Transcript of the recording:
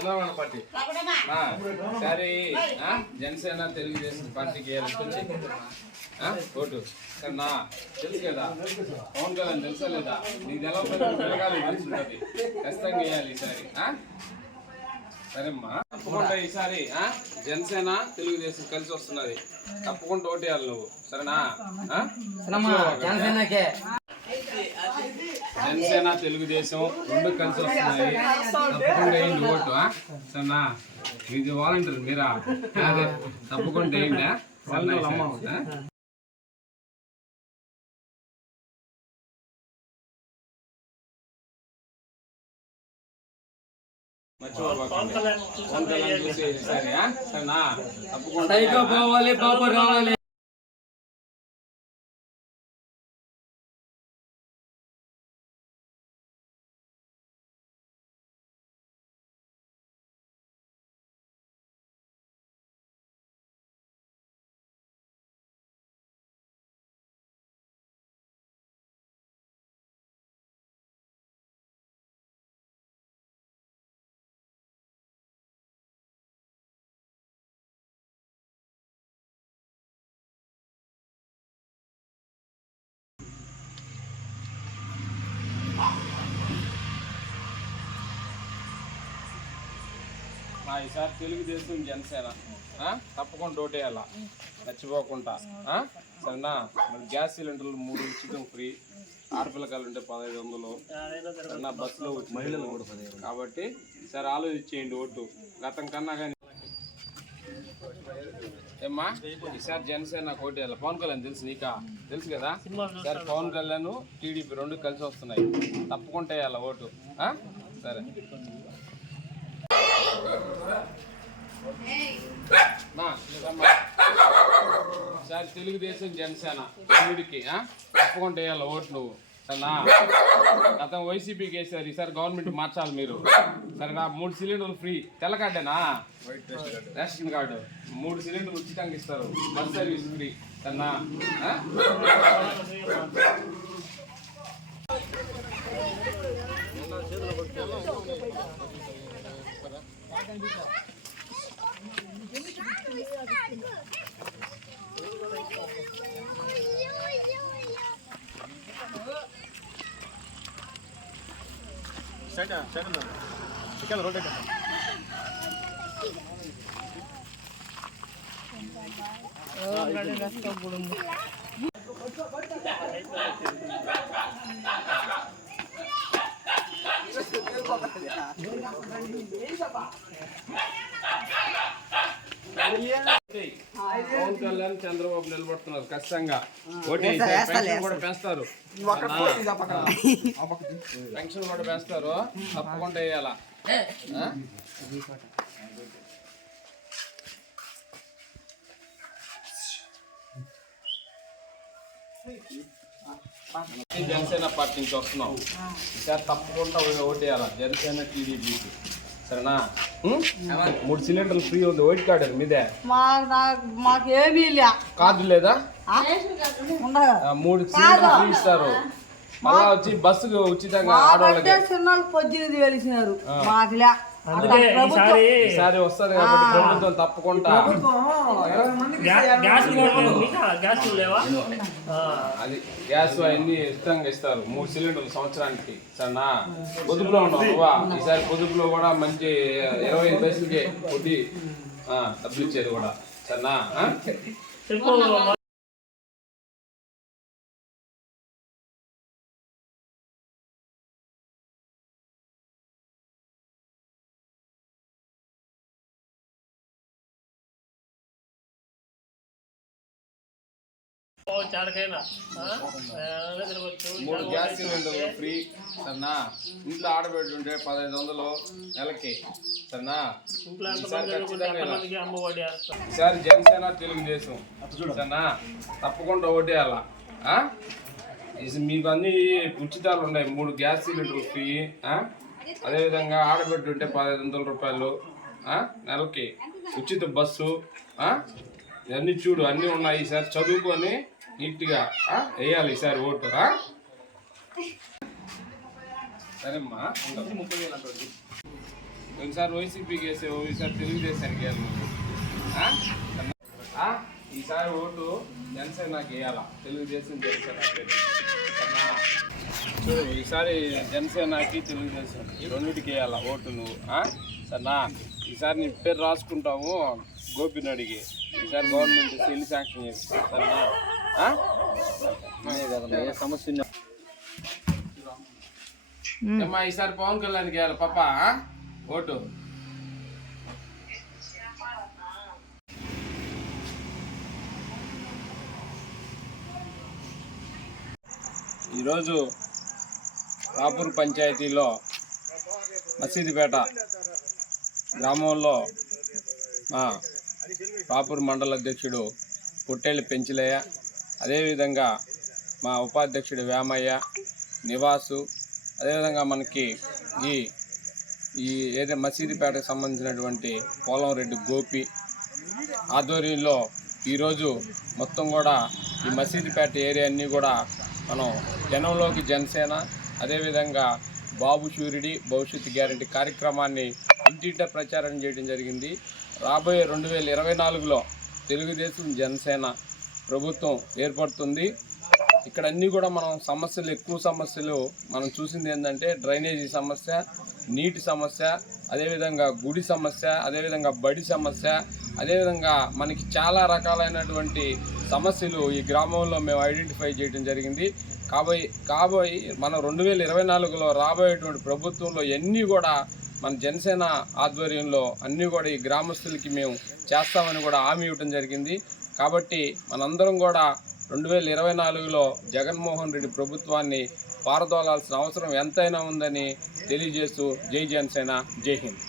Telangana party. సరే. జనసేన తెలుగుదేశం పార్టీకి వెళ్తుంది ఓటు. సరేనా తెలుసు కదా. పవన్ కళ్యాణ్ తెలుసా లేదా? నీకు ఎలా పిల్లగాలి తెలిసి ఉంటుంది ఖచ్చితంగా వేయాలి ఈసారి. ఆ? సరేమ్మా. తప్పకుండా ఈసారి ఆ? జనసేన తెలుగుదేశం కలిసి వస్తున్నది. తప్పకుండా ఓటేయాలి నువ్వు. సరేనా? జనసేన తెలుగుదేశం రెండు కలిసి వస్తున్నాయి తప్పకుండా వేయండి ఓటు ఆ? సరేనా ఇది వాలంటీర్ మీరా అదే తప్పకుండా వేయండి ఆ? సరేనా ఈసారి, ఆ? మర్చిపోబాకండి. పవన్ కళ్యాణ్ చూసి ఈసారి, ఆ? సరేనా తప్పకుండా సైకో పోవాలి బాబు రావాలి ఈసారి తెలుగుదేశం జనసేన. ఆ? తప్పకుండా ఓటేయాల? మర్చిపోకుండా ఆ? సరేనా? మరి గ్యాస్ సిలిండర్లు మూడు ఉచితం ఫ్రీ. ఆడపిల్లకాయలు ఉంటే పదహైదు వందలు. సరేనా? బస్సులో మహిళలు కాబట్టి ఈసారి ఆలోచించేయండి ఓటు. గతం కన్నా కానీ. ఏమ్మా? ఈసారి జనసేన కోటేయాల పవన్ కళ్యాణ్ తెలుసు నీకా? తెలుసు కదా? ఈసారి పవన్ కళ్యాణ్ టీడీపీ రెండు కలిసి వస్తున్నాయి. తప్పకుండా వేయాల ఓటు? ఆ? సరే. సార్ తెలుగుదేశం జనసేన రెండికి తప్పకుండా వేయాలి ఓటు నువ్వు. సరేనా? గతం వైసీపీకి వేసారు ఈసారి గవర్నమెంట్ మార్చాలి మీరు. సరేనా? మూడు సిలిండర్లు ఫ్రీ. తెల్ల కార్డేనా? Ration card. మూడు సిలిండర్లు ఉచితంగా ఇస్తారు. Bus service free. సరేనా? Сядя, сядя на. Така да ролика. Oh, I'm going to go to the ఖచ్చితంగా. ఓటే పెన్షన్ కూడా పెంచుతారు. పెన్షన్ కూడా పెంచుతారు. తప్పకుండా వేయాలా? జనసేన పార్టీ నుంచి వస్తున్నాం. ఈసారి తప్పకుండా ఓటేయాలా? జనసేన టీడీపీకి. సరేనా? మూడు సిలిండర్లు ఫ్రీ ఉంది వైట్ కార్డు అది మీదే. మాకు నాకు మాకు ఏమీ లే కార్డు లేదా? మూడు సిలిండర్లు ఫ్రీ ఇస్తారు. మళ్ళా వచ్చి బస్సుకు ఉచితంగా ఆడవాళ్ళకి. చిన్నోళ్ళు పొద్దున్నది వెలిసినారు మాకు లే ప్రభుత్వం ఈసారి వస్తుంది కాబట్టి ప్రభుత్వం తప్పకుండా అది గ్యాస్ అవన్నీ ఉచితంగా ఇస్తారు. మూడు సిలిండర్లు సంవత్సరానికి. సరేనా? పొదుపులో ఉన్నావు ఈసారి పొదుపులో కూడా మంచి ఇరవై ఐదు పైసలకి ఆ, డబ్బులు ఇచ్చేది కూడా. సరేనా? తిరగచ్చు మూడు గ్యాస్ సిలిండర్లు ఫ్రీ సరేనా ఇంట్లో ఆడబెట్టి ఉంటే పదహైదు వందలు నెలకి సరేనా ఈసారి జనసేన తెలుగుదేశం సరేనా తప్పకుండా ఓటేయాలా మీకు అన్ని ఉచితాలు ఉన్నాయి. మూడు గ్యాస్ సిలిండర్లు ఫ్రీ? అదేవిధంగా ఆడబెట్టి ఉంటే పదహైదు వందల రూపాయలు? నెలకి. ఉచిత బస్సు? ఇవన్నీ చూడు అన్నీ ఉన్నాయి. ఈసారి చదువుకొని నీట్గా వేయాలి ఈసారి ఓటు సరేమ్మా ఉండదు. ముప్పై వేలు అంటుంది. ఒకసారి వైసీపీకి వేసావు ఈసారి తెలుగుదేశానికి వేయాలి నువ్వు. ఈసారి ఓటు జనసేనకి వేయాలా? తెలుగుదేశం జనసేన చూడు ఈసారి జనసేనకి తెలుగుదేశం ఈ రెండింటికి వేయాలా ఓటు నువ్వు సరేనా? ఈసారి నీ పేరు రాసుకుంటాము గోపినాడికి ఈసారి గవర్నమెంట్ సెల్ శాంక్షన్ చేస్తాను సరేనా? సమస్య? అమ్మా ఈసారి పవన్ కళ్యాణ్కి వేయాలి పాప? ఓటు ఈరోజు రాపూర్ పంచాయతీలో మసీదుపేట గ్రామంలో మా రాపూర్ మండల అధ్యక్షుడు పుట్టేళ్ళి పెంచిలయ్య అదేవిధంగా మా ఉపాధ్యక్షుడు వేమయ్య నివాసు అదేవిధంగా మనకి ఈ ఈ ఏదైతే మసీదుపేటకు సంబంధించినటువంటి పోలంరెడ్డి గోపి ఆధ్వర్యంలో ఈరోజు మొత్తం కూడా ఈ మసీదుపేట ఏరియా అన్నీ కూడా మనం జనంలోకి జనసేన అదేవిధంగా బాబు సూర్యుడి భవిష్యత్తు గ్యారంటీ కార్యక్రమాన్ని ఇంటింట ప్రచారం చేయడం జరిగింది. రాబోయే రెండు వేల ఇరవై నాలుగులో తెలుగుదేశం జనసేన ప్రభుత్వం ఏర్పడుతుంది. ఇక్కడ అన్నీ కూడా మనం సమస్యలు ఎక్కువ సమస్యలు మనం చూసింది ఏంటంటే డ్రైనేజీ సమస్య నీటి సమస్య అదేవిధంగా గుడి సమస్య అదేవిధంగా బడి సమస్య అదేవిధంగా మనకి చాలా రకాలైనటువంటి సమస్యలు ఈ గ్రామంలో మేము ఐడెంటిఫై చేయడం జరిగింది. కాబోయే కాబోయి మనం రెండు వేల ఇరవై నాలుగులో రాబోయేటువంటి ప్రభుత్వంలో ఎన్ని కూడా మన జనసేన ఆధ్వర్యంలో అన్నీ కూడా ఈ గ్రామస్తులకి మేము చేస్తామని కూడా హామీ ఇవ్వడం జరిగింది. కాబట్టి మనందరం కూడా రెండు వేల ఇరవై నాలుగులో జగన్మోహన్ రెడ్డి ప్రభుత్వాన్ని పారదోలాల్సిన అవసరం ఎంతైనా ఉందని తెలియజేస్తూ జై జనసేన జై హింద్.